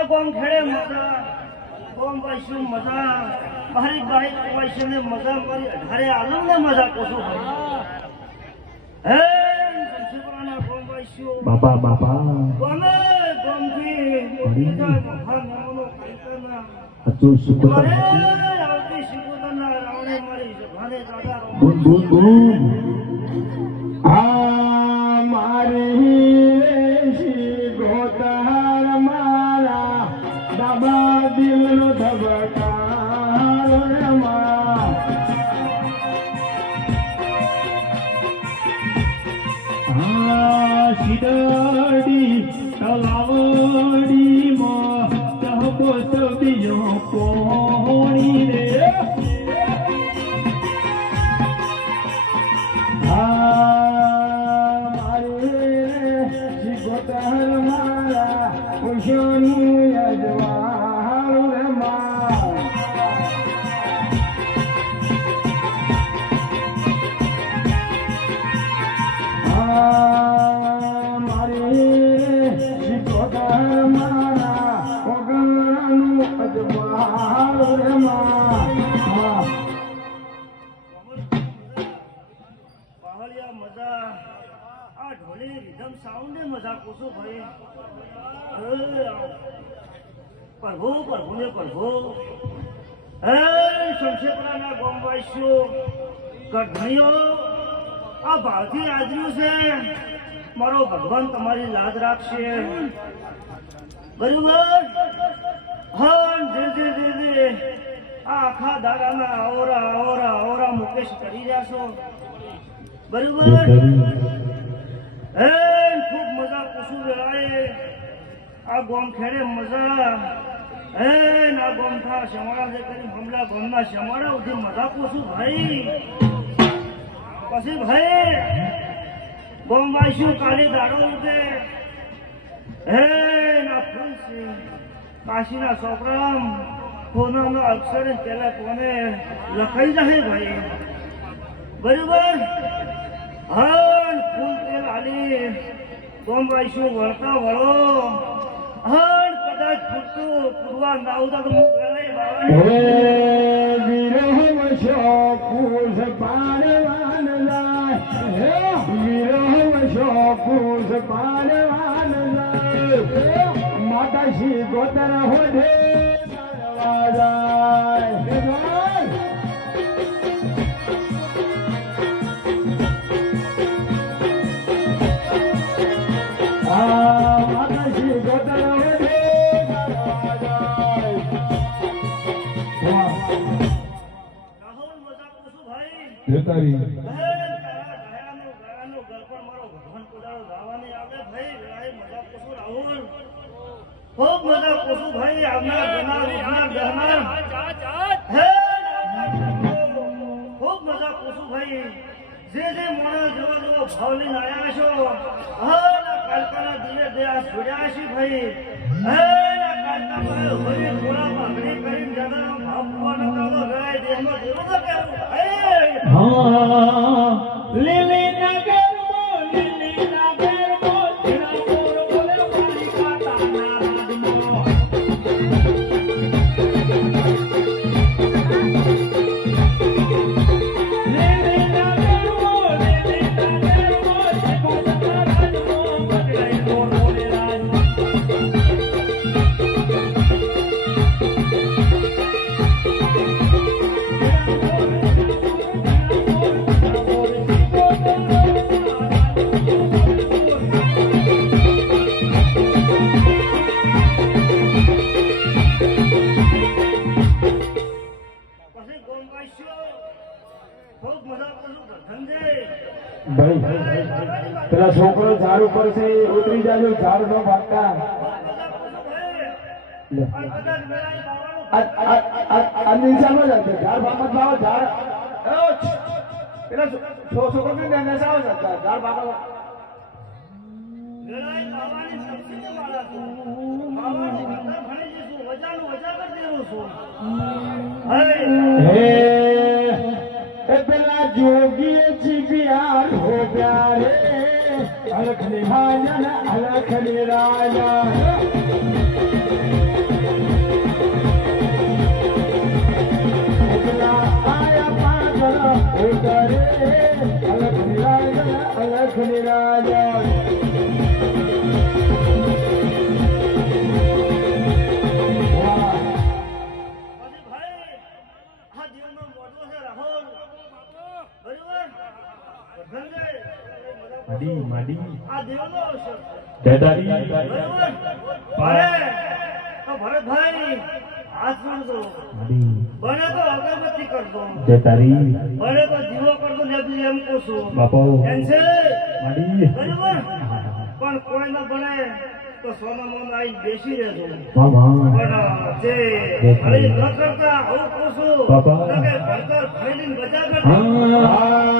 આ ગોમ ખેડે મજા ગોમ વાઈશું મજા મારી બાઈક વાઈશું ને મજા મારી અઢારે આલમ ને મજા કોશું હે બાપા બાપા. ગોમે ગોમથી અચૂ આ આવો. પ્રભુ ને પ્રભુ. હે શમશેપરાના ગોમવાસીઓ ગઢણીઓ આ ભાવથી આજર્યું છે. મારો ભગવાન તમારી લાજ રાખશે. બરોબર હા ધીરે ધીરે ધીરે આ આખા દાડાના આવરા આવરા આવરા મુકેશ કરી જાશો બરોબર હે ખૂબ મજા વેળાએ આ ગોમ ખેડે મજા. એ ના ગોમ થા શમાડા જે કરી હમલા ગોમના શમાડા ઉધી મજા કુસુમ ભાઈ. પછી ભાઈ ગોમ વાસ્યું કાલે દાડો ઉઠે હે, ના ફૂલસિંહ કાશીના છોકરામ કોનાનો અક્ષર પેલા કોને લખાઈ જાય ભાઈ. બરોબર? હા, ફૂલ તેલ આલી. ગોમ વાઈશું વળતા વળો. હન કદાચ ફૂટતું પૂરવા ના આવતા તો હું ગળે બાવા વિરહ શોકુસ પારવાન લાય વિરહ શોકુસ પારવાન લાય માતા શ્રી ગોતર હોડે સરવા ખૂબ મજા પૂછું ભાઈ, આવનાર જનાર હે ખૂબ મજા પૂછું ભાઈ. જે જે માણસ જેવો જેવો ભાવ લઈને આવ્યા છો હા ના કાલકાના દિલે દે આ છોડ્યા છે ભાઈ. હે ના કાલકા ભાઈ હોરી થોડા માંગણી કરીને જતા ભાવ પૂવાનો કાલો ગળાય દેહમાં દેવું ન કહેવું. હા Allah ઝાડ ઉપર છે ઉતરી જાજો ઝાડ નો ભાગતા નિશાનો જ હશે. ઝાડ બાબત લાવો ઝાડ. પેલા છો- છો- છોકરો ને નિશાનો જ હશે. ઝાડ બાબત મેળાએ દાવાની શક્તિને મારા અલખની ભાજન અલખની રાજા આયા પાગલ ઉતરે અલખની રાજા અલખની રાજા જયતારી બરોબર ભલે તો ભરતભાઈ હાથ જોડજો માડી. બને તો અગરબત્તી કરજો. જયતારી બને તો દીવો કરજો ને એમ કહું છું. બાપો. છે માડી. બરાબર? પણ કોઈ ના બને તો સોનામાં આવી બેસી રહેજો. પણ જે હરી ન કરતા હું કહું છું કે ભણતર ફેરીને બજા કરતા.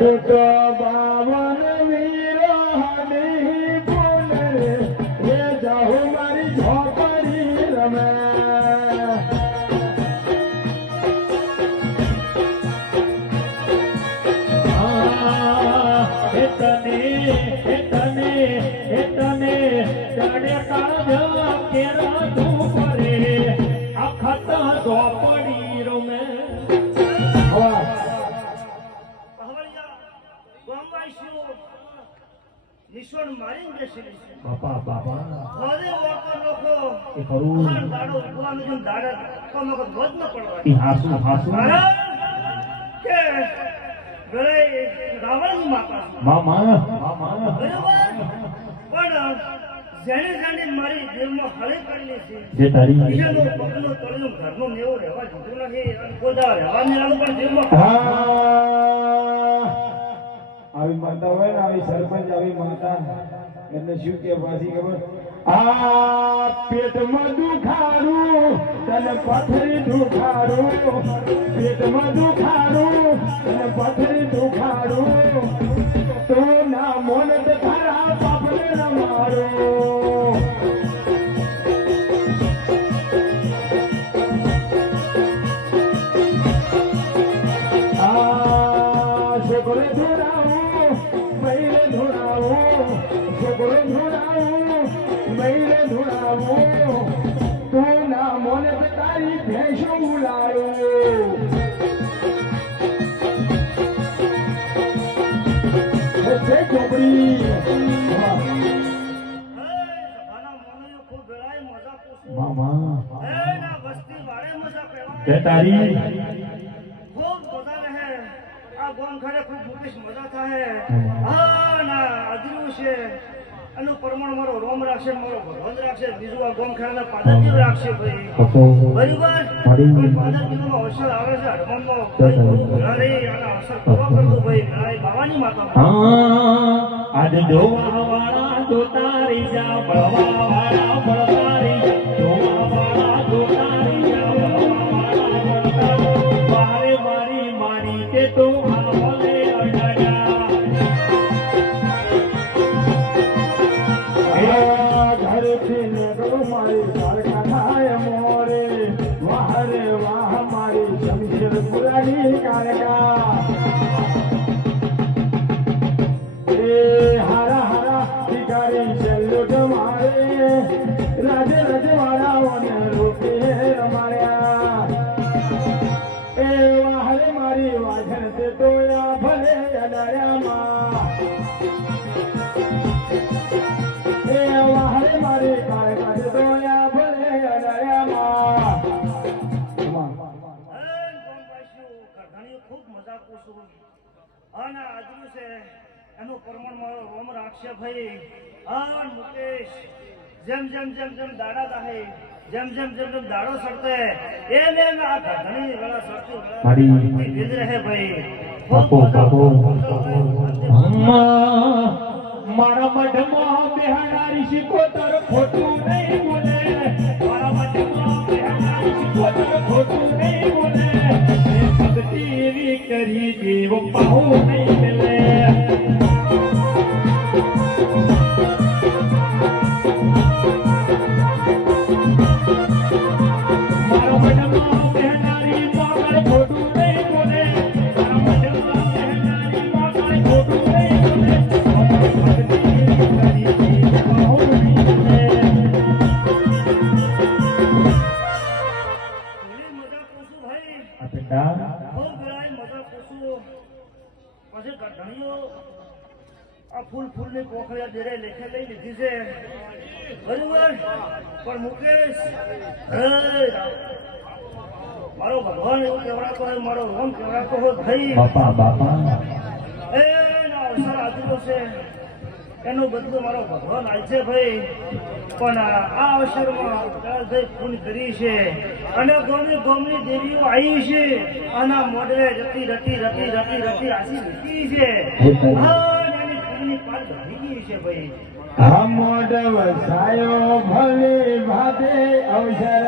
હે, નિશાન મારી છે. બાપા બાપા. અરે ઓળખો લોકો, એ કરું દાડો ઉગવાનું જેમ દાડા તો કોઈ ધ્વજ ન પડવા એ હાસુ હાસુ. કે ગળે રાવણની માતા મામા મામા. બરાબર? પણ જેને જેને મારી દિલમાં હળી કરેલી છે જે તારી બીજાનો પગનો તળિયું ઘરનો ને એવું રહેવા દીધું નથી. અને કોદા રહેવા નહીં પણ દિલમાં હા. આવી માતા હોય ને, આવી સરપંચ આવી માતા એટલે શું કે પાછી ખબર? આ પેટમાં દુખારું, તને પથરી દુખારું, પેટમાં દુખારું. જે તારી ગોમ ખરે ખૂબ મોટી મજા થાય. હા, ના, અજરું છે. એનું પ્રમાણ મારો રોમ રાખશે મારો ભગવાન રાખશે. બીજું આ ગોમ ખરાના પાદરજીવ રાખશે ભાઈ. બરોબર? પાદરજીવનો અવસર આવે છે હનુમાનનો ભાઈ બહુ ઘણા રહી આના અવસર પૂરો કરતો ભાઈ. એ બાવાની માતા. હા આજ જોવા વાળા જોતા રહી જા બળવા પુરાની કારકા એ હારા હારા ભિખારી છેલ્લુટ મારે રાજ રજવાડાઓને રૂપે રમાડ્યા એ વાહ મારી વાઘણ તે તોયા ભલે અડાયામાં એ મારો રોમ રાખશે ભાઈ. હા મુકેશ. જેમ જેમ જેમ જેમ દાડા દાહે જેમ જેમ જેમ જેમ દાડો સરતે એમ એમ આ ઘરધણી વેળા મારી- વેળા રહે ભાઈ. બાપો. પૂછું. અમ્મા, મારા મઢમાં શીખોતર ખોટું નહીં બોલે. મારા મઢમાં બેહાડારી શીખોતર ખોટું નહીં બોલે. ભક્તિ એવી કરી દેવ પાહું નહીં મિલે. અતદાર કોણ મજા કશું. પછી આ ફૂલ ફૂલની પોખરિયા દેરે લેખે લઈ લીધી છે. પણ મુકેશ મારો ભગવાન એવું કેવડાતો મારો રોમ કેવડાતો હોય ભાઈ. બાપા બાપા. એ ના છે એનો બદલો મારો ભગવાન આય છે ભાઈ. પણ આ અવસરમાં ખૂન કરી છે. અને ગોમની ગોમની દેવીઓ આવી છે. આના મોઢે રતી રતી રતી રતી રતી આસી લીધી છે. અને એની ખૂનની પાલ ભરી ગઈ છે ભાઈ. હમોડ વસાયો ભલે ભાતે અવસર